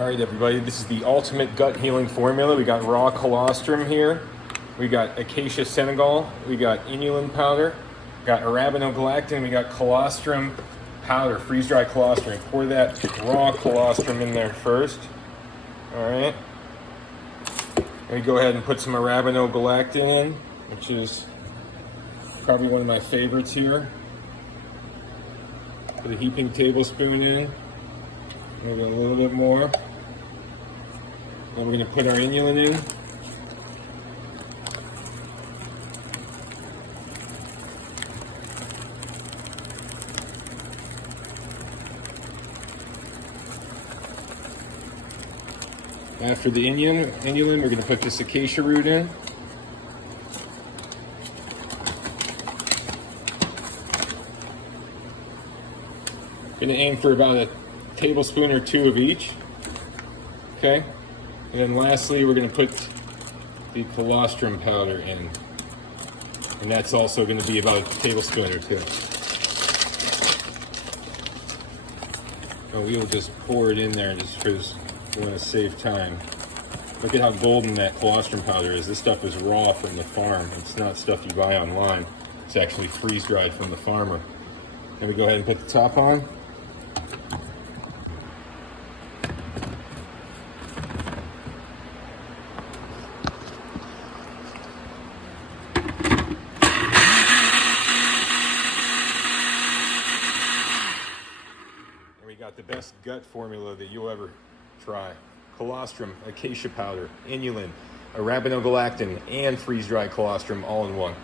All right, everybody, this is the ultimate gut healing formula. We got raw colostrum here. We got acacia senegal. We got inulin powder. We got arabinogalactan. We got colostrum powder, freeze-dried colostrum. Pour that raw colostrum in there first. All right. And we go ahead and put some arabinogalactan in, which is probably one of my favorites here. Put a heaping tablespoon in. Maybe a little bit more. Then we're going to put our inulin in. After the inulin, we're going to put this acacia root in. Going to aim for about a tablespoon or two of each. Okay, and then lastly we're going to put the colostrum powder in, and that's also going to be about a tablespoon or two. And we will just pour it in there just because we want to save time. Look at how golden that colostrum powder is. This stuff is raw from the farm. It's not stuff you buy online. It's actually freeze-dried from the farmer. Then we go ahead and put the top on. We got the best gut formula that you'll ever try. Colostrum, acacia powder, inulin, arabinogalactan, and freeze-dried colostrum all in one.